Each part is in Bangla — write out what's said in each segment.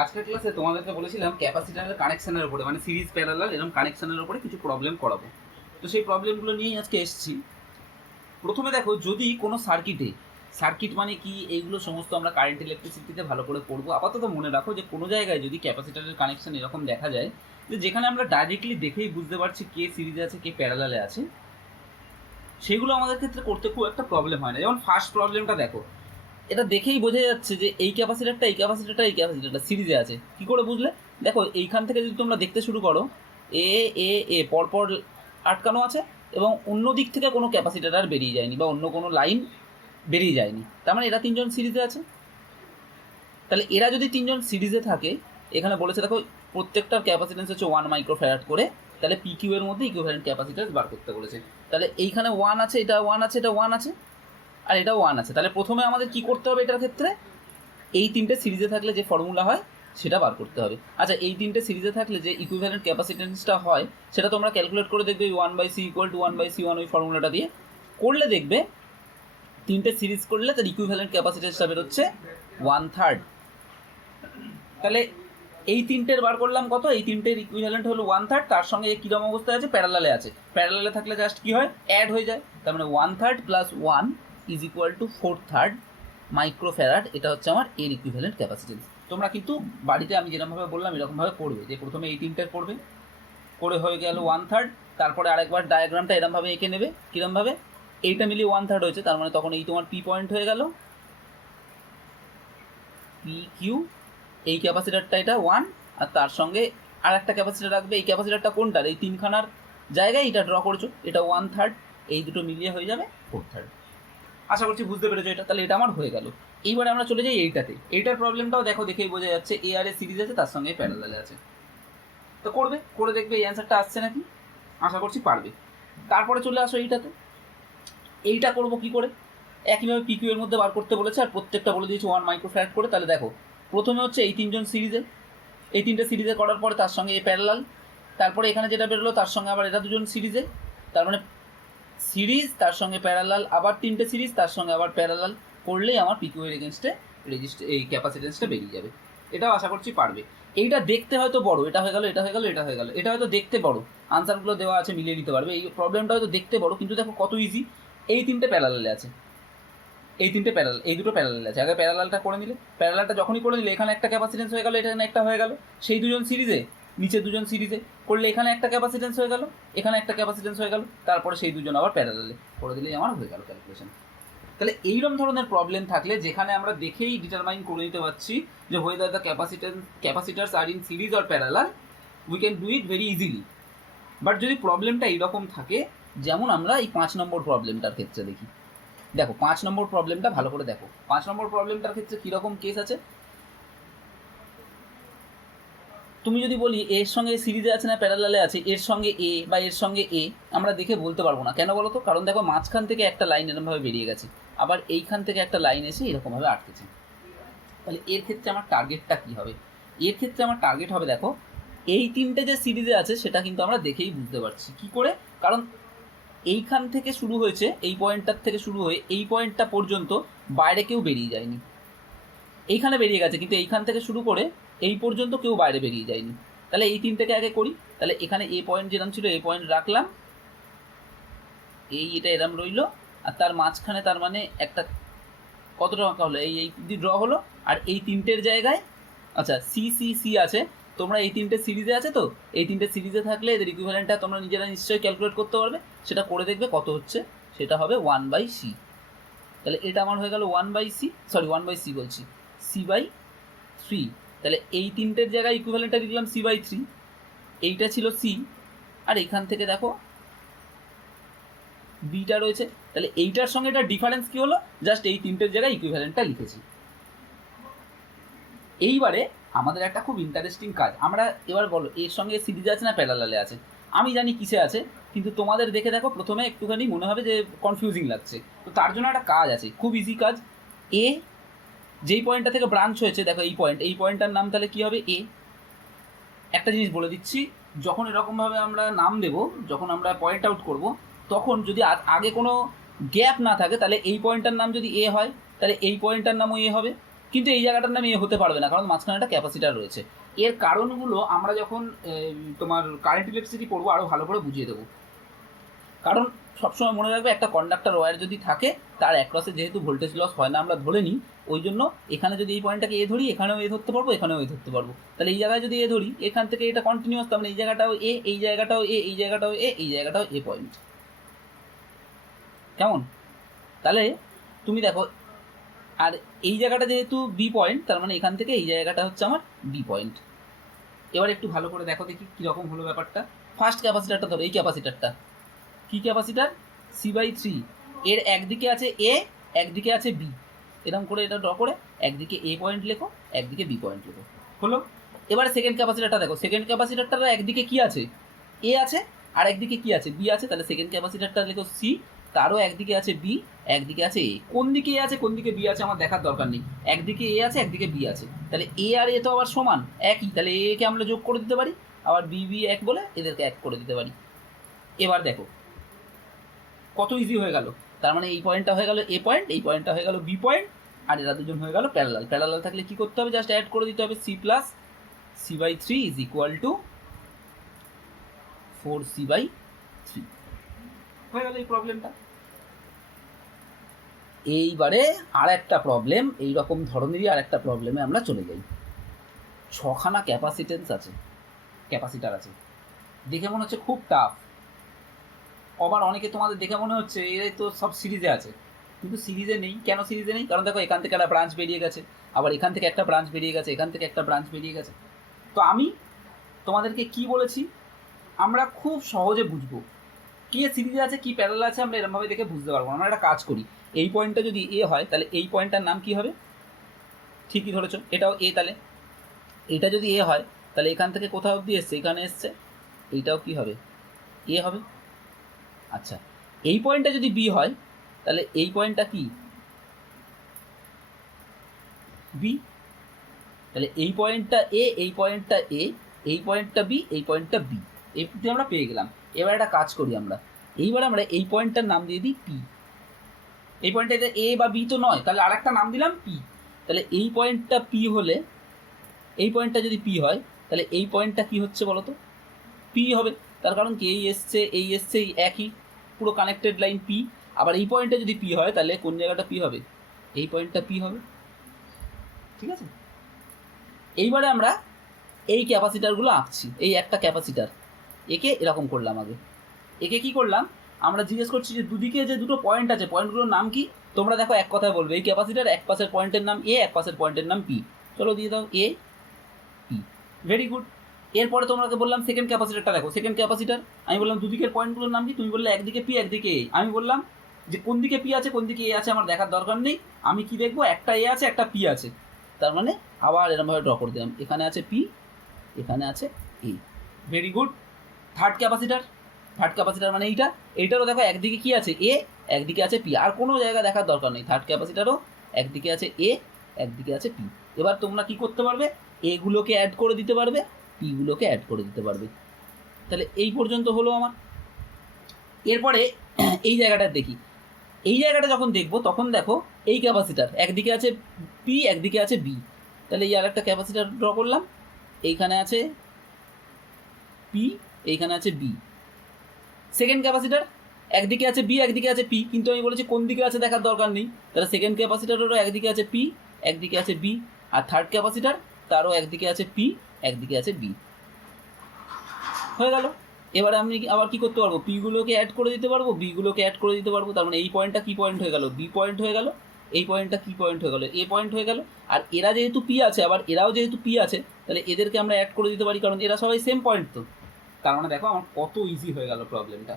আজকের ক্লাসে তোমাদেরকে বলেছিলাম ক্যাপাসিটরের কানেকশনের উপরে, মানে সিরিজ প্যারালাল এরকম কানেকশনের উপরে কিছু প্রবলেম করাবো। তো সেই প্রবলেমগুলো নিয়েই আজকে এসেছি। প্রথমে দেখো, যদি কোনো সার্কিট মানে কি, এইগুলো সমস্ত আমরা কারেন্ট ইলেকট্রিসিটিতে ভালো করে পড়বো। আপাতত মনে রাখো যে কোনো জায়গায় যদি ক্যাপাসিটরের কানেকশন এরকম দেখা যায় যে যেখানে আমরা ডাইরেক্টলি দেখেই বুঝতে পারছি কে সিরিজে আছে কে প্যারালালে আছে, সেগুলো আমাদের ক্ষেত্রে করতে খুব একটা প্রবলেম হয় না। যেমন ফার্স্ট প্রবলেমটা দেখো, এটা দেখেই বোঝা যাচ্ছে যে এই ক্যাপাসিটরটা সিরিজে আছে। কি করে বুঝলে? দেখো, এইখান থেকে যদি তোমরা দেখতে শুরু করো, এ এ এ পরপর আটকানো আছে এবং অন্য দিক থেকে কোনো ক্যাপাসিটার আর বেরিয়ে যায়নি বা অন্য কোনো লাইন বেরিয়ে যায়নি। তার মানে এরা তিনজন সিরিজে আছে। তাহলে এরা যদি তিনজন সিরিজে থাকে, এখানে বলেছে দেখো প্রত্যেকটার ক্যাপাসিটেন্স হচ্ছে 1 মাইক্রোফ্যারাড করে, তাহলে পিকিউ এর মধ্যে ইকুইভ্যালেন্ট ক্যাপাসিটেন্স বার করতে বলেছে। তাহলে এইখানে 1 আছে, এটা 1 আছে, এটা 1 আছে, আর এটা 1 আছে। তাহলে প্রথমে আমাদের কি করতে হবে এটার ক্ষেত্রে? এই তিনটে সিরিজে থাকলে যে ফর্মুলা হয় সেটা বার করতে হবে। আচ্ছা, এই তিনটে সিরিজে থাকলে যে ইকুইভ্যালেন্ট ক্যাপাসিটেন্সটা হয় সেটা তোমরা ক্যালকুলেট করে দেখবে 1/c = 1/c1, ওই ফর্মুলাটা দিয়ে করলে দেখবে তিনটে সিরিজ করলে তার ইকুইভ্যালেন্ট ক্যাপাসিটেন্সটা বেরোচ্ছে 1/3। তাহলে এই তিনটের বার করলাম কত? এই তিনটের ইকুইভ্যালেন্ট হলো 1/3। তার সঙ্গে কিরকম অবস্থায় আছে? প্যারালালে আছে। প্যারালালে থাকলে জাস্ট কি হয়? অ্যাড হয়ে যায়। তার মানে 1/3 + 1 = 4/3 মাইক্রোফ্যারাড। এটা হচ্ছে আমার এর ইকুইভ্যালেন্ট ক্যাপাসিটেন্স। তোমরা কিন্তু বাড়িতে আমি যেরকমভাবে বললাম এরকমভাবে করবে, যে প্রথমে এই তিনটের করবে, করে হয়ে গেল 1/3। তারপরে আরেকবার ডায়াগ্রামটা এরমভাবে এঁকে নেবে। কিরমভাবে? এইটা মিলিয়ে 1/3 হয়েছে, তার মানে তখন এই তোমার পি পয়েন্ট হয়ে গেল, পি কিউ। এই ক্যাপাসিটারটা এটা 1, আর তার সঙ্গে আর একটা ক্যাপাসিটার রাখবে। এই ক্যাপাসিটারটা কোনটার? এই তিনখানার জায়গায় এটা ড্র করেছো, এটা 1/3। এই দুটো মিলিয়ে হয়ে যাবে 4/3। আশা করছি বুঝতে পেরেছো এটা। তাহলে এটা আমার হয়ে গেল। এইবারে আমরা চলে যাই এইটাতে। এইটার প্রবলেমটাও দেখো, দেখেই বোঝা যাচ্ছে এ আর এ সিরিজ আছে, তার সঙ্গে প্যারালালে আছে। তো করে দেখবে এই অ্যান্সারটা আসছে নাকি। আশা করছি পারবে। তারপরে চলে আসো এইটাতে। এইটা করবো কি করে? একইভাবে পিকিউ এর মধ্যে বার করতে বলেছে, আর প্রত্যেকটা বলে দিয়েছে 1 মাইক্রোফ্যারাড করে। তাহলে দেখো, প্রথমে হচ্ছে এই তিনজন সিরিজে, এই তিনটে সিরিজে করার পরে তার সঙ্গে এ প্যারালাল, তারপরে এখানে যেটা বেরোলো তার সঙ্গে আবার এটা দুজন সিরিজে। তার মানে সিরিজ তার সঙ্গে প্যারালাল, আবার তিনটে সিরিজ তার সঙ্গে আবার প্যারালাল করলেই আমার পিকিউ এর এগেনস্টে এই ক্যাপাসিটেন্সটা বেরিয়ে যাবে। এটাও আশা করছি পারবে। এইটা দেখতে হয়তো বড়, এটা হয়ে গেল, এটা হয়ে গেল, এটা হয়ে গেল, এটা হয়তো দেখতে বড়, আনসারগুলো দেওয়া আছে মিলিয়ে নিতে পারবে। এই প্রবলেমটা হয়তো দেখতে বড়, কিন্তু দেখো কত ইজি। এই তিনটে প্যারালালে আছে, এই তিনটে প্যারালাল, এই দুটো প্যারালাল আছে। আগে প্যারালালটা করে নিলে, প্যারালালটা যখনই করে নিলে এখানে একটা ক্যাপাসিটেন্স হয়ে গেল, এখানে একটা হয়ে গেল। সেই দুজন সিরিজে, নিচে দুজন সিরিজে করলে এখানে একটা ক্যাপাসিটেন্স হয়ে গেল, এখানে একটা ক্যাপাসিটেন্স হয়ে গেল, তারপরে সেই দুজন আবার প্যারালালে করে দিলেই আমার হয়ে গেল ক্যালকুলেশন। তাহলে এইরকম ধরনের প্রবলেম থাকলে যেখানে আমরা দেখেই ডিটারমাইন করে নিতে পারছি যে whether the capacitors are in series or parallel, we can do it very easily. But যদি প্রবলেমটা এইরকম থাকে, যেমন আমরা এই 5 নম্বর প্রবলেমটার ক্ষেত্রে দেখি। দেখো 5 নম্বর প্রবলেমটা ভালো করে দেখো। 5 নম্বর প্রবলেমটার ক্ষেত্রে কীরকম কেস আছে? তুমি যদি বলি এর সঙ্গে সিরিজে আছে না প্যারালালে আছে, এর সঙ্গে এ বা এর সঙ্গে এ আমরা দেখে বলতে পারবো না। কেন বলো তো? কারণ দেখো মাঝখান থেকে একটা লাইন এরকমভাবে বেরিয়ে গেছে, আবার এইখান থেকে একটা লাইন এসে এরকমভাবে আটকেছে। তাহলে এর ক্ষেত্রে আমার টার্গেটটা কী হবে? এর ক্ষেত্রে আমার টার্গেট হবে, দেখো এই তিনটে যে সিরিজে আছে সেটা কিন্তু আমরা দেখেই বুঝতে পারছি। কি করে? কারণ এইখান থেকে শুরু হয়েছে, এই পয়েন্টটার থেকে শুরু হয়ে এই পয়েন্টটা পর্যন্ত বাইরে কেউ বেরিয়ে যায়নি। এইখানে বেরিয়ে গেছে, কিন্তু এইখান থেকে শুরু করে এই পর্যন্ত কেউ বাইরে বেরিয়ে যায়নি। তাহলে এই তিনটেকে আগে করি। তাহলে এখানে এ পয়েন্ট যেরকম ছিল, এ পয়েন্ট রাখলাম, এটা এরম রইল, আর তার মাঝখানে তার মানে একটা কত টাকা হলো, এই ড্র হলো। আর এই তিনটের জায়গায় আচ্ছা সি সি সি আছে। তোমরা এই তিনটে সিরিজে আছে, তো এই তিনটে সিরিজে থাকলে এদের ইকুইভ্যালেন্টটা তোমরা নিজেরা নিশ্চয়ই ক্যালকুলেট করতে পারবে। সেটা করে দেখবে কত হচ্ছে, সেটা হবে 1/c। তাহলে এটা আমার হয়ে গেল 1/c, সরি 1/c বলছি, c/3। তাহলে এই তিনটের জায়গায় ইকুইভ্যালেন্টটা লিখলাম c/3। এইটা ছিল c, আর এখান থেকে দেখো বিটা রয়েছে। তাহলে এইটার সঙ্গে এটার ডিফারেন্স কি হলো? জাস্ট এই তিনটের জায়গায় ইকুইভ্যালেন্টটা লিখেছি। এইবারে আমাদের একটা খুব ইন্টারেস্টিং কাজ। আমরা এবার বলো এর সঙ্গে সিরিজ আছে না প্যারালালে আছে? আমি জানি কিসে আছে, কিন্তু তোমাদের দেখে দেখো প্রথমে একটুখানি মনে হবে যে কনফিউজিং লাগছে। তো তার জন্য একটা কাজ আছে, খুব ইজি কাজ। এ যেই পয়েন্টটা থেকে ব্রাঞ্চ হয়েছে, দেখো এই পয়েন্টটার নাম তাহলে কি হবে? এ। একটা জিনিস বলে দিচ্ছি, যখন এরকমভাবে আমরা নাম দেব, যখন আমরা পয়েন্ট আউট করব, তখন যদি আগে কোনো গ্যাপ না থাকে, তাহলে এই পয়েন্টটার নাম যদি এ হয়, তাহলে এই পয়েন্টটার নামও এ হবে। কিন্তু এই জায়গাটার নামে এ হতে পারবে না, কারণ মাঝখানে একটা ক্যাপাসিটার রয়েছে। এর কারণগুলো আমরা যখন তোমার কারেন্ট ইলেকট্রিসিটি পড়বো আরও ভালো করে বুঝিয়ে দেবো। কারণ সবসময় মনে রাখবে, একটা কন্ডাক্টর ওয়্যার যদি থাকে তার অ্যাক্রসে যেহেতু ভোল্টেজ লস হয় না আমরা ধরে নিই, ওই জন্য এখানে যদি এই পয়েন্টটাকে এ ধরি, এখানেও এ ধরতে পারবো, এখানেও এ ধরতে পারবো। তাহলে এই জায়গায় যদি এ ধরি, এখান থেকে এটা কন্টিনিউয়াস, তার মানে এই জায়গাটাও এ, এই জায়গাটাও এ, এই জায়গাটাও এ, এই জায়গাটাও এ পয়েন্ট। কেমন? তাহলে তুমি দেখো, আর এই জায়গাটা যেহেতু বি পয়েন্ট, তার মানে এখান থেকে এই জায়গাটা হচ্ছে আমার বি পয়েন্ট। এবার একটু ভালো করে দেখো দেখি কীরকম হলো ব্যাপারটা। ফার্স্ট ক্যাপাসিটারটা ধরো, এই ক্যাপাসিটারটা কি ক্যাপাসিটার? C/3। এর একদিকে আছে এ, একদিকে আছে বি, এরকম করে এটা ড্র করে একদিকে এ পয়েন্ট লেখো, একদিকে বি পয়েন্ট লেখো, হলো। এবারে সেকেন্ড ক্যাপাসিটারটা দেখো, সেকেন্ড ক্যাপাসিটারটার একদিকে কি আছে? এ আছে, আর একদিকে কি আছে? বি আছে। তাহলে সেকেন্ড ক্যাপাসিটারটা লেখো সি, তারও একদিকে আছে বি, একদিকে আছে এ। কোন দিকে এ আছে কোন দিকে বি আছে আমার দেখার দরকার নেই, একদিকে এ আছে একদিকে বি আছে। তাহলে এ আর এ তো আবার সমান একই, তাহলে এ কে আমরা যোগ করে দিতে পারি, আবার বি বি এক বলে এদেরকে এক করে দিতে পারি। এবার দেখো কত ইজি হয়ে গেল। তার মানে এই পয়েন্টটা হয়ে গেল এ পয়েন্ট, এই পয়েন্টটা হয়ে গেল বি পয়েন্ট, আর এরা দুজন হয়ে গেল প্যারালাল। প্যারালাল থাকলে কি করতে হবে? জাস্ট অ্যাড করে দিতে হবে C+C/3 is equal two 4C/3 হয়ে গেল এই প্রবলেমটা। এইবারে আর একটা প্রবলেম, এইরকম ধরনেরই আর একটা প্রবলেমে আমরা চলে যাই। 6খানা ক্যাপাসিটেন্স আছে, ক্যাপাসিটার আছে, দেখে মনে হচ্ছে খুব টাফ। আবার অনেকে তোমাদের দেখে মনে হচ্ছে এরাই তো সব সিরিজে আছে, কিন্তু সিরিজে নেই। কেন সিরিজে নেই? কারণ দেখো এখান থেকে একটা ব্রাঞ্চ বেরিয়ে গেছে, আবার এখান থেকে একটা ব্রাঞ্চ বেরিয়ে গেছে, এখান থেকে একটা ব্রাঞ্চ বেরিয়ে গেছে। তো আমি তোমাদেরকে কি বলেছি, আমরা খুব সহজে বুঝবো কি সিরিজে আছে কি প্যারালাল আছে, আমরা এরকমভাবে দেখে বুঝতে পারবো। আমরা একটা কাজ করি, এই পয়েন্টটা যদি এ হয় তাহলে এই পয়েন্টটার নাম কি হবে? ঠিকই ধরেছো, এটাও এ। তাহলে এটা যদি এ হয় তাহলে এখান থেকে কোথাও অবধি এসছে, এখানে এসছে, এইটাও কি হবে? এ হবে। আচ্ছা, এই পয়েন্টটা যদি বি হয় তাহলে এই পয়েন্টটা কি? বি। তাহলে এই পয়েন্টটা এ, এই পয়েন্টটা এ, এই পয়েন্টটা বি, এই পয়েন্টটা বি, এটি আমরা পেয়ে গেলাম। এবার একটা কাজ করি আমরা, এইবার আমরা এই পয়েন্টটার নাম দিয়ে দিই পি। এই পয়েন্টটা এ বা বি তো নয়, তাহলে আরেকটা নাম দিলাম পি। তাহলে এই পয়েন্টটা পি হলে, এই পয়েন্টটা যদি পি হয় তাহলে এই পয়েন্টটা কি হচ্ছে বলো তো? পি হবে। তার কারণ কি, এই এসছে এই এসছে, এই একই, পুরো কানেক্টেড লাইন পি। আবার এই পয়েন্টে যদি পি হয় তাহলে কোন জায়গাটা পি হবে? এই পয়েন্টটা পি হবে। ঠিক আছে, এইবারে আমরা এই ক্যাপাসিটারগুলো আঁকছি। এই একটা ক্যাপাসিটার, একে এরকম করলাম। আগে একে কি করলাম, আমরা জিজ্ঞেস করছি যে দুদিকে যে দুটো পয়েন্ট আছে, পয়েন্টগুলোর নাম কি? তোমরা দেখো এক কথায় বলবে, এই ক্যাপাসিটার এক পাশের পয়েন্টের নাম এ, এক পাশের পয়েন্টের নাম পি। চলো দিয়ে দাও এ পি, ভেরি গুড। এরপরে তোমাকে বললাম সেকেন্ড ক্যাপাসিটারটা দেখো, সেকেন্ড ক্যাপাসিটার আমি বললাম দুদিকের পয়েন্টগুলোর নাম কি? তুমি বললে একদিকে পি একদিকে এ। আমি বললাম যে কোন দিকে পি আছে কোন দিকে এ আছে আমার দেখার দরকার নেই, আমি কি দেখবো? একটা এ আছে একটা পি আছে। তার মানে আবার এরকমভাবে ড্র করে দিলাম, এখানে আছে পি, এখানে আছে A, very good. Third capacitor, third capacitor মানে এইটা, এইটারও দেখো একদিকে কি আছে? এ, একদিকে আছে পি, আর কোনো জায়গা দেখার দরকার নেই। থার্ড ক্যাপাসিটারও একদিকে আছে এ, একদিকে আছে পি। এবার তোমরা কি করতে পারবে? এগুলোকে অ্যাড করে দিতে পারবে, পিগুলোকে অ্যাড করে দিতে পারবে। তাহলে এই পর্যন্ত হলো আমার। এরপরে এই জায়গাটা দেখি, এই জায়গাটা যখন দেখবো তখন দেখো এই ক্যাপাসিটার একদিকে আছে পি একদিকে আছে বি। তাহলে এই আর একটা ক্যাপাসিটার ড্র করলাম, এইখানে আছে পি, এইখানে আছে বি। সেকেন্ড ক্যাপাসিটার একদিকে আছে বি একদিকে আছে পি, কিন্তু আমি বলেছি কোন দিকে আছে দেখার দরকার নেই। তাহলে সেকেন্ড ক্যাপাসিটারেরও একদিকে আছে পি একদিকে আছে বি, আর থার্ড ক্যাপাসিটার তারও একদিকে আছে পি একদিকে আছে বি। হয়ে গেল। এবারে আমি আবার কি করতে পারবো? পিগুলোকে অ্যাড করে দিতে পারবো, বিগুলোকে অ্যাড করে দিতে পারবো। তার মানে এই পয়েন্টটা কি পয়েন্ট হয়ে গেল? বি পয়েন্ট হয়ে গেল। এই পয়েন্টটা কি পয়েন্ট হয়ে গেল? এ পয়েন্ট হয়ে গেল। আর এরা যেহেতু পি আছে, আবার এরাও যেহেতু পি আছে, তাহলে এদেরকে আমরা অ্যাড করে দিতে পারি, কারণ এরা সবাই সেম পয়েন্ট। তো তার মানে দেখো আমার কত ইজি হয়ে গেল প্রবলেমটা।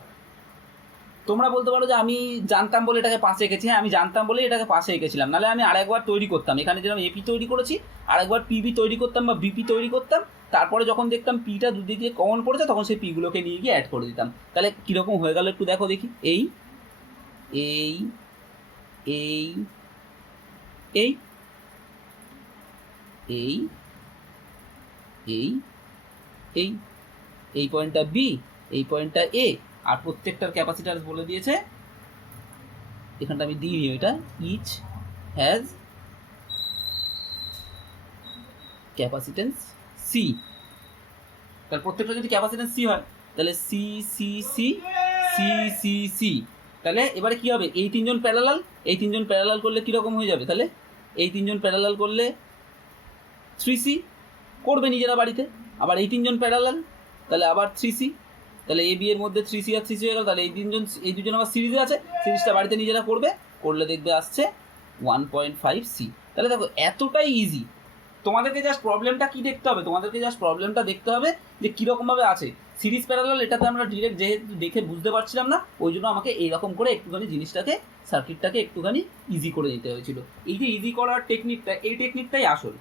তোমরা বলতে পারো যে আমি জানতাম বলে এটাকে পাশে এঁকেছি। হ্যাঁ, আমি জানতাম বলে এটাকে পাশে এঁকেছিলাম, নাহলে আমি আরেকবার তৈরি করতাম। এখানে যেরকম এপি তৈরি করেছি আরেকবার পিবি তৈরি করতাম বা বিপি তৈরি করতাম, তারপরে যখন দেখতাম পিটা দুদিকে কমন পড়েছে তখন সেই পিগুলোকে নিয়ে গিয়ে অ্যাড করে দিতাম। তাহলে কীরকম হয়ে গেল একটু দেখো দেখি। এই এই এই এই এই এই এই এই পয়েন্টটা বি, এই পয়েন্টটা এ, আর প্রত্যেকটার ক্যাপাসিটার বলে দিয়েছে, এখানটা আমি দিইনি ওইটা, ইচ হ্যাজ ক্যাপাসিটেন্স সি। তাহলে প্রত্যেকটা যদি ক্যাপাসিটেন্স সি হয় তাহলে C C C C C C. তাহলে এবারে কি হবে, এই তিনজন প্যারালাল, এই তিনজন প্যারালাল করলে কীরকম হয়ে যাবে, তাহলে এই তিনজন প্যারালাল করলে 3C করবে নিজেরা বাড়িতে। আবার এই তিনজন প্যারালাল তাহলে আবার 3C, তাহলে এ বি এর মধ্যে 3C আর 3C হয়ে গেল। তাহলে এই দুজন আবার সিরিজে আছে, সিরিজটা বাড়িতে নিজেরা করবে, করলে দেখবে আসছে 1.5C। তাহলে দেখো এতটাই ইজি। তোমাদেরকে জাস্ট প্রবলেমটা কি দেখতে হবে, তোমাদেরকে জাস্ট প্রবলেমটা দেখতে হবে যে কীরকমভাবে আছে। সিরিজ প্যারালাল এটাতে আমরা ডিরেক্ট যেহেতু দেখে বুঝতে পারছিলাম না, ওই জন্য আমাকে এইরকম করে একটুখানি জিনিসটাকে, সার্কিটটাকে একটুখানি ইজি করে নিতে হয়েছিল। এই যে ইজি করার টেকনিকটা, এই টেকনিকটাই আসল।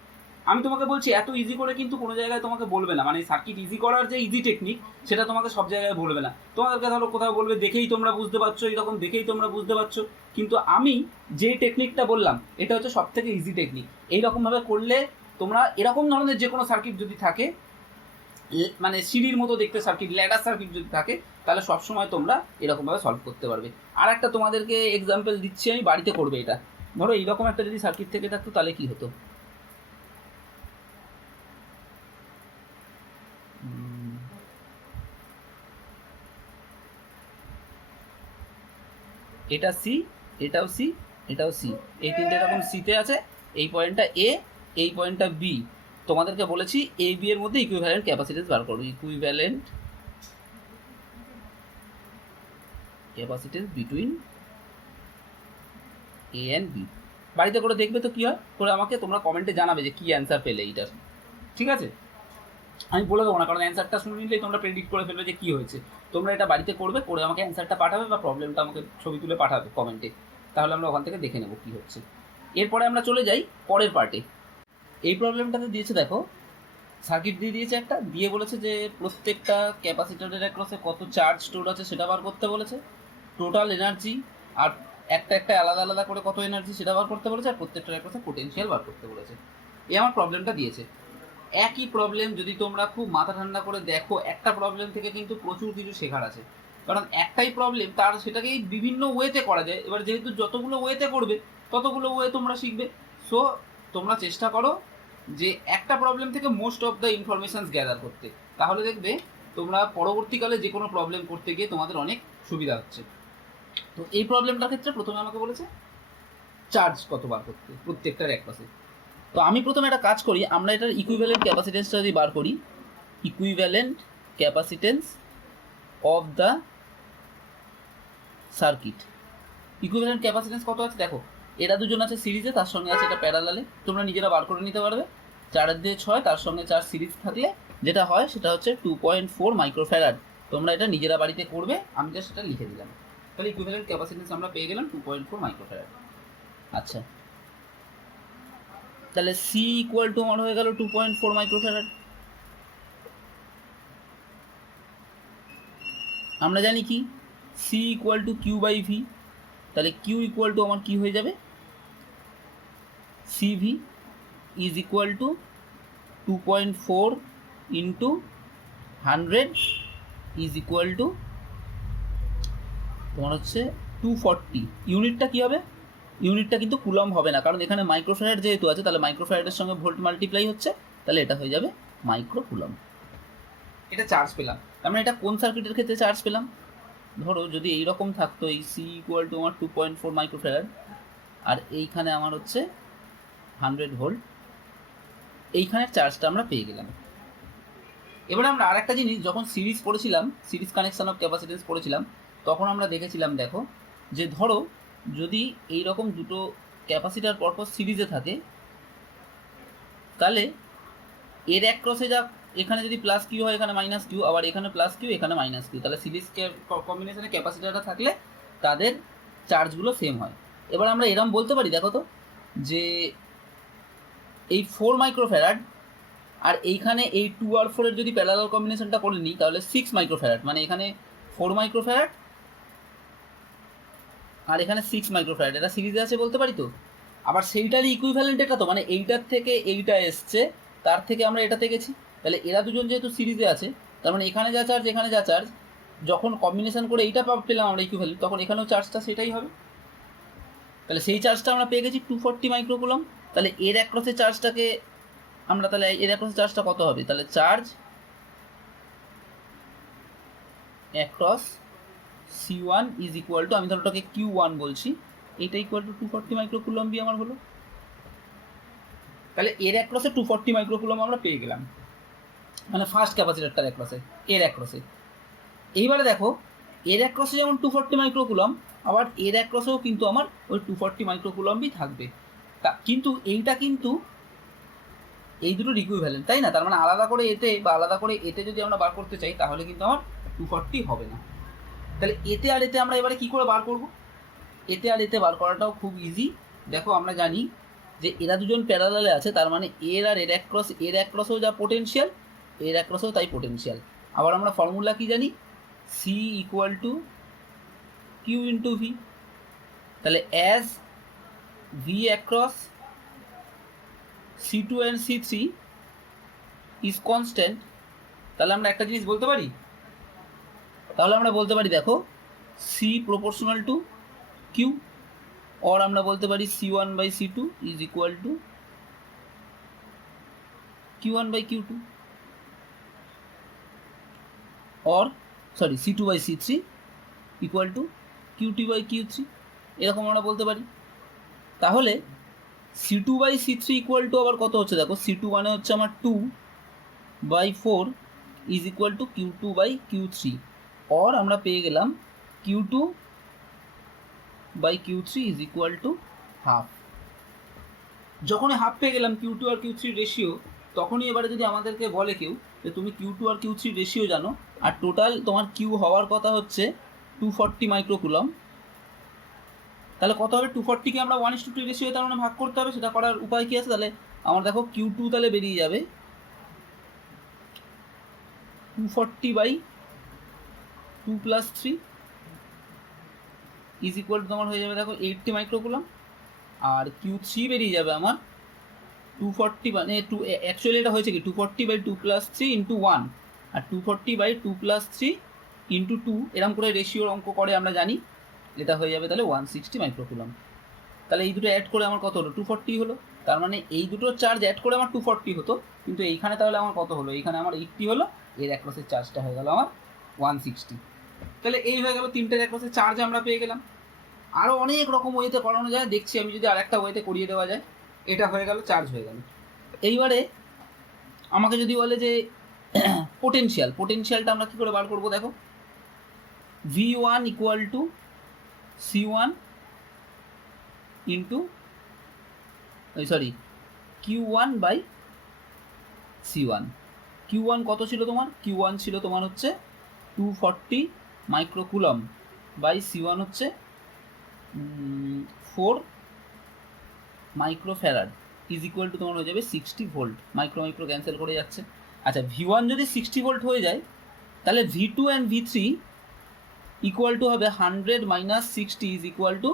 আমি তোমাকে বলছি এত ইজি করে কিন্তু কোনো জায়গায় তোমাকে বলবে না, মানে সার্কিট ইজি করার যে ইজি টেকনিক সেটা তোমাকে সব জায়গায় বলবে না। তোমাদেরকে ধরো কোথাও বলবে দেখেই তোমরা বুঝতে পারছো, এরকম দেখেই তোমরা বুঝতে পারছো। কিন্তু আমি যে টেকনিকটা বললাম এটা হচ্ছে সব থেকে ইজি টেকনিক। এইরকমভাবে করলে তোমরা এরকম ধরনের যে কোনো সার্কিট যদি থাকে, মানে সিঁড়ির মতো দেখতে সার্কিট, ল্যাডার সার্কিট যদি থাকে, তাহলে সবসময় তোমরা এরকমভাবে সলভ করতে পারবে। আর একটা তোমাদেরকে এক্সাম্পল দিচ্ছি আমি, বাড়িতে করবে এটা। ধরো এইরকম একটা যদি সার্কিট থেকে থাকতো তাহলে কি হতো, এটা সি, এটাও সি, এটাও সি, এই তিনটে এরকম সিতে আছে, এই পয়েন্টটা এ, এই পয়েন্টটা বি। তোমাদেরকে বলেছি এ বি এর মধ্যে ইকুইভ্যালেন্ট ক্যাপাসিটেন্স বার করো, equivalent capacitance between A and B. বাড়িতে করে দেখবে তো কী হয়, করে আমাকে তোমরা কমেন্টে জানাবে যে কী অ্যান্সার পেলে এইটার। ঠিক আছে, আমি বলে দেবো না, কারণ অ্যান্সারটা শুনে নিলেই তোমরা প্রেডিক্ট করে ফেলবে যে কী হয়েছে। তোমরা এটা বাড়িতে করবে, করে আমাকে অ্যান্সারটা পাঠাবে বা প্রবলেমটা আমাকে ছবি তুলে পাঠাবে কমেন্টে, তাহলে আমরা ওখান থেকে দেখে নেব কী হচ্ছে। এরপরে আমরা চলে যাই পরের পার্টে। এই প্রবলেমটাতে দিয়েছে দেখো, সার্কিট দিয়ে দিয়েছে একটা, দিয়ে বলেছে যে প্রত্যেকটা ক্যাপাসিটরের অ্যাক্রসে কত চার্জ স্টোর আছে সেটা বার করতে বলেছে, টোটাল এনার্জি আর একটা একটা আলাদা আলাদা করে কত এনার্জি সেটা বার করতে বলেছে, আর প্রত্যেকটার অ্যাক্রসে পোটেনশিয়াল বার করতে বলেছে। এই আমার প্রবলেমটা দিয়েছে। একই প্রবলেম যদি তোমরা খুব মাথা ঠান্ডা করে দেখো, একটা প্রবলেম থেকে কিন্তু প্রচুর কিছু শেখার আছে। কারণ একটাই প্রবলেম, তার সেটাকেই বিভিন্ন ওয়েতে করা যায়। এবার যেহেতু যতগুলো ওয়েতে করবে ততগুলো ওয়ে তোমরা শিখবে। সো তোমরা চেষ্টা করো যে একটা প্রবলেম থেকে most of the informations gather করতে, তাহলে দেখবে তোমরা পরবর্তীকালে যে কোনো প্রবলেম করতে গিয়ে তোমাদের অনেক সুবিধা হচ্ছে। তো এই প্রবলেমটার ক্ষেত্রে প্রথমে আমাকে বলেছে চার্জ কতবার করতে প্রত্যেকটার এক পাশে। তো আমি প্রথমে একটা কাজ করি, আমরা এটার ইকুইভ্যালেন্ট ক্যাপাসিটেন্সটা যদি বার করি, equivalent capacitance of the circuit. Equivalent capacitance কত আছে দেখো, এরা দুজন আছে সিরিজে, তার সঙ্গে আছে এটা প্যারালালে, তোমরা নিজেরা বার করে নিতে পারবে। 4 দিয়ে 6, তার সঙ্গে 4 সিরিজ থাকলে যেটা হয় সেটা হচ্ছে 2.4 মাইক্রোফ্যারাড। তোমরা এটা নিজেরা বাড়িতে করবে, আমি জাস্ট সেটা লিখে দিলাম। তাহলে ইকুইভ্যালেন্ট ক্যাপাসিটেন্স আমরা পেয়ে গেলাম 2.4 মাইক্রোফ্যারাড। আচ্ছা, তাহলে সি ইকুয়াল টু আমার হয়ে গেল 2.4 মাইক্রোফ্যারাড। আমরা জানি কি C equal to Q by V, তাহলে কিউ ইকুয়াল টু আমার কি হয়ে যাবে, C V is equal to 2.4 into 100 is equal to তোমার হচ্ছে 240। ইউনিটটা কী হবে, ইউনিটটা কিন্তু কুলম্ব হবে না, কারণ এখানে মাইক্রোফ্যারাড যেহেতু আছে, তাহলে মাইক্রোফ্যারাডের সঙ্গে ভোল্ট মাল্টিপ্লাই হচ্ছে, তাহলে এটা হয়ে যাবে মাইক্রো কুলম্ব। এটা চার্জ পেলাম। তার মানে এটা কোন সার্কিটের ক্ষেত্রে চার্জ পেলাম, ধরো যদি এইরকম থাকতো, এই সি ইকুয়াল টু আমার 2.4 মাইক্রোফ্যারাড, আর এইখানে আমার হচ্ছে 100 ভোল্ট, এইখানের চার্জটা আমরা পেয়ে গেলাম। এবারে আমরা আরেকটা জিনিস, যখন সিরিজ পড়েছিলাম, সিরিজ কানেকশান অফ ক্যাপাসিটেন্স পড়েছিলাম, তখন আমরা দেখেছিলাম দেখো যে ধরো যদি এইরকম দুটো ক্যাপাসিটার পরপর সিরিজে থাকে, তাহলে এর এক ক্রসে যা এখানে যদি প্লাস কিউ হয়, এখানে মাইনাস কিউ, আবার এখানে প্লাস কিউ, এখানে মাইনাস কিউ, তাহলে সিরিজ কম্বিনেশনে ক্যাপাসিটারটা থাকলে তাদের চার্জগুলো সেম হয়। এবার আমরা এরম বলতে পারি দেখো তো, যে এই 4 মাইক্রোফ্যারাড আর এইখানে এই 2 আর 4 এর যদি প্যারালাল কম্বিনেশনটা করে নিই, তাহলে 6 মাইক্রোফ্যারাড, মানে এখানে 4 মাইক্রোফ্যারাড আর এখানে 6 মাইক্রোফ্যারাড, এটা সিরিজে আছে বলতে পারি তো। আবার সেইটারই ইকুইভ্যালেন্ট এটা তো, মানে এইটার থেকে এইটা এসছে, তার থেকে আমরা এটাতে গেছি, তাহলে এরা দুজন যেহেতু সিরিজে আছে, তার মানে এখানে যা চার্জ এখানে যা চার্জ, যখন কম্বিনেশন করে এইটা পেলাম আমরা ইকুইভ্যালেন্ট, তখন এখানেও চার্জটা সেটাই হবে। তাহলে সেই চার্জটা আমরা পেয়ে গেছি 240 মাইক্রোকুলম্ব। তাহলে এর অ্যাক্রসে চার্জটাকে আমরা তাহলে এর অ্যাক্রস চার্জটা কত হবে, তাহলে charge across C1 is equal two, আমি তাহলে ওটাকে Q1 বলছি, এটা ইকুয়াল টু 240 মাইক্রোকুলম্বই আমার হলো। তাহলে এর অ্যাক্রসে 240 মাইক্রোকুলম্ব আমরা পেয়ে গেলাম, মানে ফার্স্ট ক্যাপাসিটরটার অ্যাক্রসে, এর অ্যাক্রসে। এইবারে দেখো এর অ্যাক্রসে যেমন 240 মাইক্রোকুলম্ব, আবার এর অ্যাক্রসেও কিন্তু আমার ওই 240 মাইক্রোকুলম্বই থাকবে। কিন্তু এইটা কিন্তু এই দুটোর ইকুইভ্যালেন্ট, তাই না? তার মানে আলাদা করে এতে বা আলাদা করে এতে যদি আমরা বার করতে চাই তাহলে কিন্তু আমার 240 হবে না। তাহলে এতে আর এতে আমরা এবারে কি করে বার করব? এতে আর এতে বার করাটাও খুব ইজি। দেখো আমরা জানি যে এরা দুজন প্যারালালে আছে, তার মানে এর আর এর অ্যাক্রস, এর অ্যাক্রসেও যা পোটেনশিয়াল এর অ্যাক্রসেও তাই পোটেনশিয়াল। আবার আমরা ফর্মুলা কি জানি, C equal to Q into V. তাহলে as V across C2 and C3 is constant, তাহলে আমরা একটা জিনিস বলতে পারি, তাহলে আমরা বলতে পারি দেখো C proportional to Q, or আমরা বলতে পারি C1 by C2 is equal to Q1 by Q2, or sorry C2 by C3 equal to Q2 by Q3, এরকম আমরা বলতে পারি। তাহলে C2 by C3 equal to আবার কত হচ্ছে দেখো, C2 মানে হচ্ছে আমার 2/4 is equal to Q2 by Q3, or আমরা পেয়ে গেলাম Q2 by Q3 is equal to half. যখনই হাফ পেয়ে গেলাম Q2 আর Q3 রেশিও, তখনই এবারে যদি আমাদেরকে বলে কেউ যে তুমি Q2 আর Q3 রেশিও জানো, আর টোটাল তোমার কিউ হওয়ার কথা হচ্ছে 240 মাইক্রোকুলম, তাহলে কত হবে, 240কে আমরা 1:2 রেশিও তার মানে ভাগ করতে হবে। সেটা করার উপায় কি আছে, তাহলে আমার দেখো Q2 তাহলে বেরিয়ে যাবে 240/2 + 3 ইজ ইকুয়াল টু তোমার হয়ে যাবে দেখো 80 মাইক্রোকুলম, আর Q3 বেরিয়ে যাবে আমার 240, মানে অ্যাকচুয়ালি এটা হয়েছে কি 240/2 + 3 × 1, আর 240/2 + 3 × 2 এরকম করে রেশিওর অঙ্ক করে আমরা জানি, এটা হয়ে যাবে তাহলে 160 মাইক্রোকুলম। তাহলে এই দুটো অ্যাড করে আমার কত হলো, 240 হলো। তার মানে এই দুটো চার্জ অ্যাড করে আমার 240 হতো, কিন্তু এইখানে তাহলে আমার কত হলো, এইখানে আমার 80 হলো, এর অ্যাক্রসের চার্জটা হয়ে গেল আমার 160। তাহলে এই হয়ে গেল তিনটের অ্যাক্রসের চার্জ আমরা পেয়ে গেলাম। আরও অনেক রকম ওয়েতে করানো যায়, দেখছি আমি যদি আরেকটা ওয়েতে করিয়ে দেওয়া যায়। এটা হয়ে গেল, চার্জ হয়ে গেল। এইবারে আমাকে যদি বলে যে পোটেনশিয়ালটা আমরা কী করে বার করবো, দেখো V1 equal to C1 into sorry Q1 by C1। Q1 কত ছিল তোমার, Q1 ছিল তোমার হচ্ছে 240 মাইক্রোকুলম বাই C1 হচ্ছে 4 মাইক্রোফ্যারাড ইজ ইকুয়াল টু তোমার হয়ে যাবে 60 ভোল্ট। মাইক্রো ক্যান্সেল করে যাচ্ছে। আচ্ছা V1 যদি 60 ভোল্ট হয়ে যায়, তাহলে V2 and V3 equal two হবে 100 - 60 ইজ ইকুয়াল টু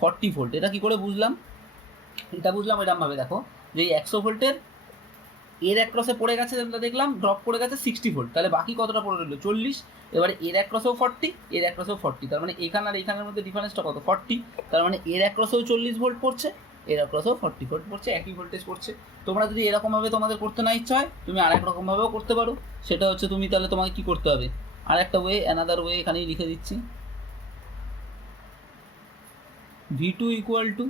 40 ভোল্ট। এটা কী করে বুঝলাম, এটা বুঝলাম এরকমভাবে, দেখো যে এই 100 ভোল্টের এর অ্যাক্রসে পড়ে গেছে, আমরা দেখলাম ড্রপ পড়ে গেছে 60 ভোল্ট, তাহলে বাকি কতটা পড়ে রইলো 40। এবারে এর অ্যাক্রসেও 40, এর অ্যাক্রসেও 40, তার মানে এখানে আর এখানের মধ্যে ডিফারেন্সটা কত, 40। তার মানে এর অ্যাক্রসেও 40 ভোল্ট পড়ছে, এর অ্যাক্রসেও 40 ভোল্ট পড়ছে, একই ভোল্টেজ পড়ছে। তোমরা যদি এরকমভাবে তোমাদের করতে না ইচ্ছা হয়, তুমি আরেক রকমভাবেও করতে পারো। সেটা হচ্ছে তুমি তাহলে তোমাকে কী করতে হবে, আর একটা ওয়ে, অ্যানাদার ওয়ে এখানেই লিখে দিচ্ছি, V2 equal to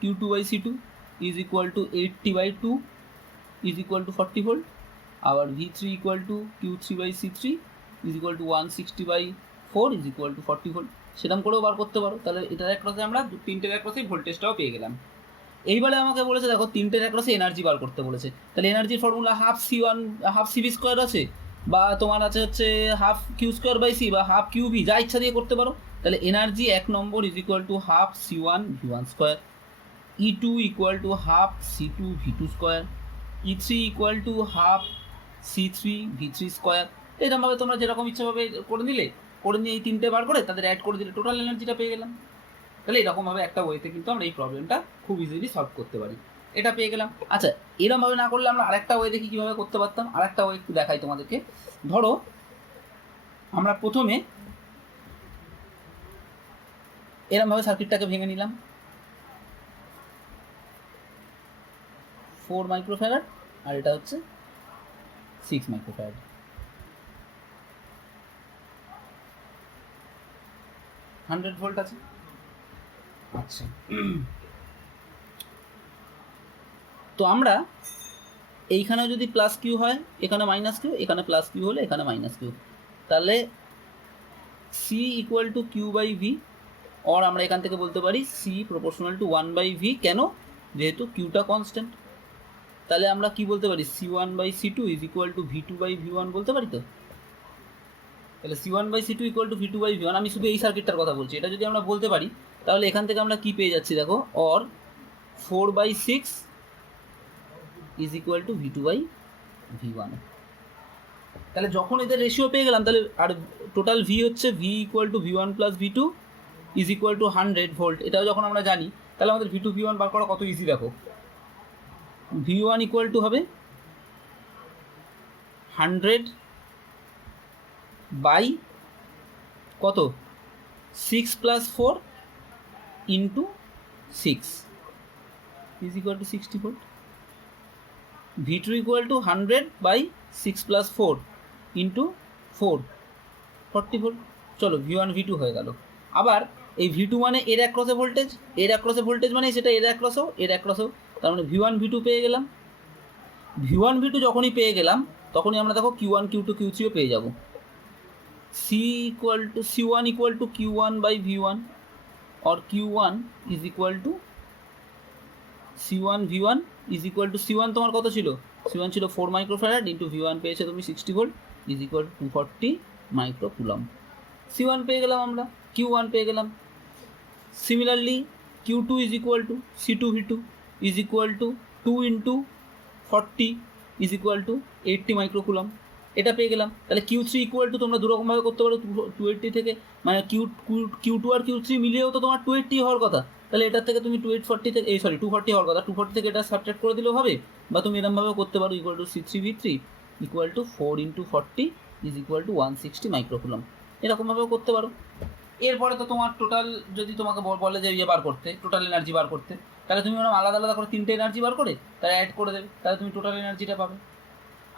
Q2 by C2 is equal to 80/2 is equal to 40 volt, আবার V3 equal to Q3 by C3 is equal to 160/4 is equal to 40 volt. সেরকম করেও বার করতে পারো। তাহলে এটার অ্যাক্রসে আমরা তিনটের অ্যাক্রসেই ভোল্টেজটাও পেয়ে গেলাম। এইবারে আমাকে বলেছে দেখো তিনটের অ্যাক্রসে এনার্জি বার করতে বলেছে। তাহলে এনার্জির formula half C1 half CV square আছে, বা তোমার আছে হচ্ছে হাফ Q2/C বা হাফ QV, যা ইচ্ছা দিয়ে করতে পারো। তাহলে energy 1 number is equal to half C1 V1 square, E2 equal to half C2 V2 square, E3 equal to half C3 V3 square. এরকমভাবে তোমরা যেরকম ইচ্ছাভাবে করে নিলে, করে নিয়ে এই তিনটে বার করে তাদের অ্যাড করে দিলে টোটাল এনার্জিটা পেয়ে গেলাম। তাহলে এরকমভাবে একটা ওয়েতে কিন্তু আমরা এই প্রবলেমটা খুব ইজিলি সলভ করতে পারি। এটা পেয়ে গেলাম। আচ্ছা, এরকমভাবে না করলে আমরা আরেকটা ওয়ে দেখি কীভাবে করতে পারতাম। আরেকটা ওয়ে একটু দেখাই তোমাদেরকে। ধরো আমরা প্রথমে এরকমভাবে সার্কিটটাকে ভেঙে নিলাম। 4 মাইক্রোফ্যারাড আর এটা হচ্ছে 6 মাইক্রোফ্যারাড। হান্ড্রেড ভোল্ট আছে। আচ্ছা, তো আমরা এইখানে যদি প্লাস কিউ হয়, এখানে মাইনাস কিউ, এখানে প্লাস কিউ হলে এখানে মাইনাস কিউ, তাহলে C equal to Q by V, or আমরা এখান থেকে বলতে পারি C proportional to 1 by V. কেন? যেহেতু কিউটা কনস্ট্যান্ট, তাহলে আমরা কি বলতে পারি, C one by C two is equal to V two by V one বলতে পারি। তো তাহলে C one by C two equal to V two by V one, আমি শুধু এই সার্কিটটার কথা বলছি, এটা যদি আমরা বলতে পারি তাহলে এখান থেকে আমরা কি পেয়ে যাচ্ছি দেখো, or 4 by 6 is equal to V two by V one. তাহলে যখন এদের রেশিও পেয়ে গেলাম, তাহলে আর টোটাল ভি হচ্ছে V equal to V one plus V two is equal to 100 volt, এটাও যখন আমরা জানি, তাহলে আমাদের ভি টু ভি ওয়ান বার করা কত ইজি। দেখো ভি ওয়ান ইকুয়াল টু হবে 100 বাই কত, 6 plus 4 into 6 is equal to 60 volt. V two equal to 100 by 6 plus 4 into 4 40 volt. চলো ভি ওয়ান ভি টু হয়ে গেল। আবার এই ভি টু মানে এর অ্যাক্রসে ভোল্টেজ, এর অ্যাক্রসে ভোল্টেজ মানে সেটা এর অ্যাক্রসেও, এর অ্যাক্রসেও, তার মানে ভি ওয়ান ভি টু পেয়ে গেলাম। ভি ওয়ান ভি টু যখনই পেয়ে গেলাম, তখনই আমরা দেখো Q one Q two Q থ্রিও পেয়ে যাব। C equal to C one equal to Q one by V one, और Q1 is equal to C1 V1 is equal to C1 তোমার কত ছিল, C1 ছিল 4 মাইক্রোফ্যারাড ইন্টু V1 পেয়েছে তুমি 60 volt is equal two 240 microcoulomb. C1 পেয়ে গেলাম আমরা, Q1 পেয়ে গেলাম। Similarly Q2 is equal two C2 V2 is equal two 2 into 40 is equal two 80 microcoulomb, এটা পেয়ে গেলাম। তাহলে Q3 ইকুয়াল টু তোমরা দুরকমভাবে করতে পারো, 280 থেকে, মানে Q2 আর Q3 মিলিয়েও তো তোমার 280 হওয়ার কথা, তাহলে এটার থেকে তুমি 240 থেকে 240 হওয়ার কথা, 240 থেকে এটা সাবট্রাক্ট করে দিলেও হবে, বা তুমি এরকমভাবেও করতে পারো, equal to C3 V3 equal to 4 into 40 is equal to 160 microcoulomb, এরকমভাবেও করতে পারো। এরপরে তো তোমার টোটাল যদি তোমাকে বলে যে ইয়ে বার করতে, টোটাল এনার্জি বার করতে, তাহলে তুমি ওরকম আলাদা আলাদা করে 3টে এনার্জি বার করে তাহলে অ্যাড করে দেবে, তাহলে তুমি টোটাল এনার্জিটা পাবে।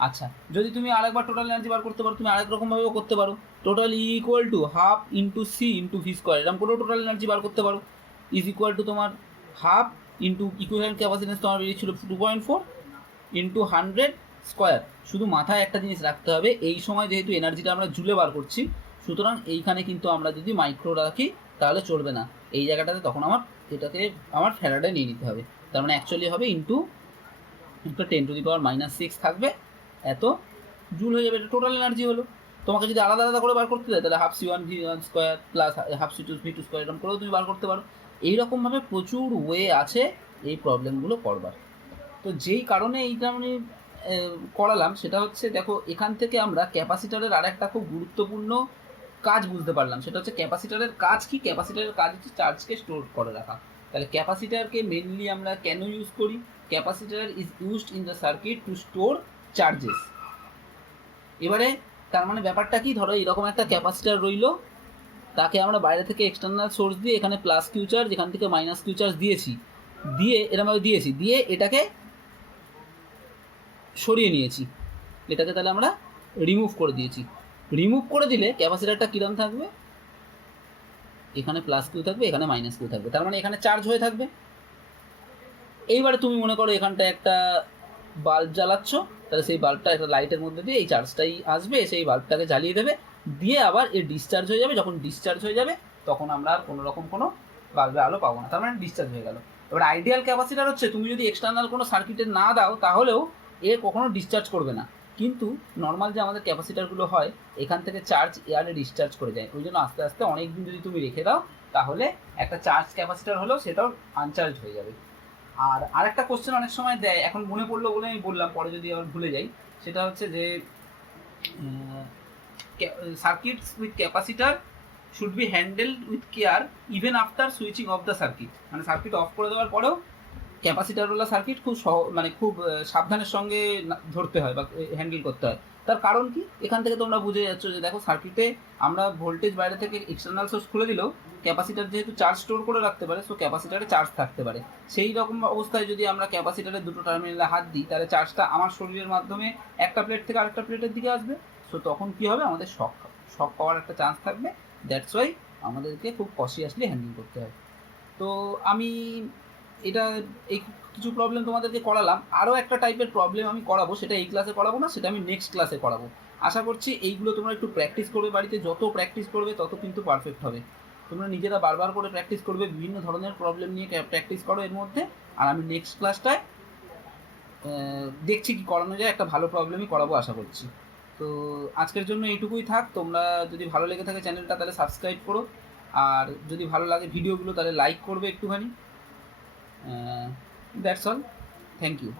আচ্ছা, যদি তুমি আরেকবার টোটাল এনার্জি বার করতে পারো, তুমি আরেক রকমভাবেও করতে পারো, total E equal to half into C into V square, এরকম করেও টোটাল এনার্জি বার করতে পারো। ইজ ইকুয়াল টু তোমার হাফ ইন্টু ইকুইভ্যালেন্ট ক্যাপাসিটেন্স তোমার বেরিয়েছিল 2.4 ইন্টু 100 স্কোয়ার। শুধু মাথায় একটা জিনিস রাখতে হবে, এই সময় যেহেতু এনার্জিটা আমরা জুলে বার করছি, সুতরাং এইখানে কিন্তু আমরা যদি মাইক্রো রাখি তাহলে চলবে না, এই জায়গাটাতে তখন এটাকে আমার ফ্যারাডে নিয়ে নিতে হবে। তার মানে অ্যাকচুয়ালি হবে ইন্টু 10⁻⁻6 থাকবে, এত জুল হয়ে যাবে, এটা টোটাল এনার্জি হলো। তোমাকে যদি আলাদা আলাদা করে বার করতে দেয়, তাহলে half C1 V1 square plus half C2 V2 square এরকম করেও তুমি বার করতে পারো। এইরকমভাবে প্রচুর ওয়ে আছে এই প্রবলেমগুলো করবার। তো যেই কারণে এইটা আমি করালাম সেটা হচ্ছে, দেখো এখান থেকে আমরা ক্যাপাসিটারের আর একটা খুব গুরুত্বপূর্ণ কাজ বুঝতে পারলাম, সেটা হচ্ছে ক্যাপাসিটারের কাজ কি। ক্যাপাসিটারের কাজ হচ্ছে চার্জকে স্টোর করে রাখা। তাহলে ক্যাপাসিটারকে মেনলি আমরা কেন ইউজ করি? Capacitor is used in the circuit two store charges. এবারে তার মানে ব্যাপারটা কি, ধরো এরকম একটা ক্যাপাসিটার রইলো, তাকে আমরা বাইরে থেকে এক্সটার্নাল সোর্স দিয়ে এখানে প্লাস কিউ চার্জ, এখান থেকে মাইনাস কিউ চার্জ দিয়েছি, এরকমভাবে দিয়ে এটাকে সরিয়ে নিয়েছি, এটাকে তাহলে আমরা রিমুভ করে দিয়েছি। রিমুভ করে দিলে ক্যাপাসিটারটা কিরম থাকবে, এখানে প্লাস কিউ থাকবে, এখানে মাইনাস কিউ থাকবে, তার মানে এখানে চার্জ হয়ে থাকবে। এইবারে তুমি মনে করো এখানটা একটা বাল্ব জ্বালাচ্ছ, তাহলে সেই বাল্বটা একটা লাইটের মধ্যে দিয়ে এই চার্জটাই আসবে, সেই বাল্বটাকে জ্বালিয়ে দেবে, দিয়ে আবার এর ডিসচার্জ হয়ে যাবে। যখন ডিসচার্জ হয়ে যাবে তখন আমরা আর কোনো রকম কোনো বাল্বে আলো পাবো না, তার মানে ডিসচার্জ হয়ে গেল। এবার আইডিয়াল ক্যাপাসিটার হচ্ছে তুমি যদি এক্সটার্নাল কোনো সার্কিটে না দাও তাহলেও এ কখনো ডিসচার্জ করবে না, কিন্তু নর্মাল যে আমাদের ক্যাপাসিটারগুলো হয় এখান থেকে চার্জ এয়ারে ডিসচার্জ করে যায়, ওই জন্য আস্তে আস্তে অনেক দিন যদি তুমি রেখে দাও তাহলে একটা চার্জ ক্যাপাসিটার হলেও সেটাও আনচার্জ হয়ে যাবে। আর আরেকটা কোশ্চেন অনেক সময় দেয়, এখন মনে পড়লো বলে আমি বললাম, পরে যদি আবার ভুলে যাই, সেটা হচ্ছে যে circuits with capacitor should be handled with care even after switching off the circuit. মানে সার্কিট অফ করে দেওয়ার পরেও ক্যাপাসিটারওয়ালা সার্কিট খুব খুব সাবধানের সঙ্গে ধরতে হয় বা হ্যান্ডেল করতে হয়। তার কারণ কি, এখান থেকে তোমরা বুঝে যাচ্ছ যে দেখো সার্কিটে আমরা ভোল্টেজ বাইরে থেকে এক্সটার্নাল সোর্স খুলে দিলেও ক্যাপাসিটার যেহেতু চার্জ স্টোর করে রাখতে পারে, সো ক্যাপাসিটারে চার্জ থাকতে পারে। সেই রকম অবস্থায় যদি আমরা ক্যাপাসিটারের দুটো টার্মিনালে হাত দিই, তাহলে চার্জটা আমার শরীরের মাধ্যমে একটা প্লেট থেকে আরেকটা প্লেটের দিকে আসবে। সো তখন কী হবে, আমাদের শক পাওয়ার একটা চান্স থাকবে। দ্যাটস ওয়াই আমাদেরকে খুব কনসিয়াসলি হ্যান্ডেল করতে হয়। তো আমি এটা এই কিছু প্রবলেম তোমাদেরকে করালাম। আরও একটা টাইপের প্রবলেম আমি করাবো, সেটা এই ক্লাসে করাবো না, সেটা আমি নেক্সট ক্লাসে করাবো। আশা করছি এইগুলো তোমরা একটু প্র্যাকটিস করবে বাড়িতে, যত প্র্যাকটিস করবে তত কিন্তু পারফেক্ট হবে। তোমরা নিজেরা বারবার করে প্র্যাকটিস করবে, বিভিন্ন ধরনের প্রবলেম নিয়ে প্র্যাকটিস করো এর মধ্যে। আর আমি নেক্সট ক্লাসটায় দেখছি কি করানো যায়, একটা ভালো প্রবলেমই করাবো আশা করছি। তো আজকের জন্য এইটুকুই থাক। তোমরা যদি ভালো লেগে থাকে চ্যানেলটা, তাহলে সাবস্ক্রাইব করো। আর যদি ভালো লাগে ভিডিওগুলো, তাহলে লাইক করবে একটুখানি। That's all. Thank you.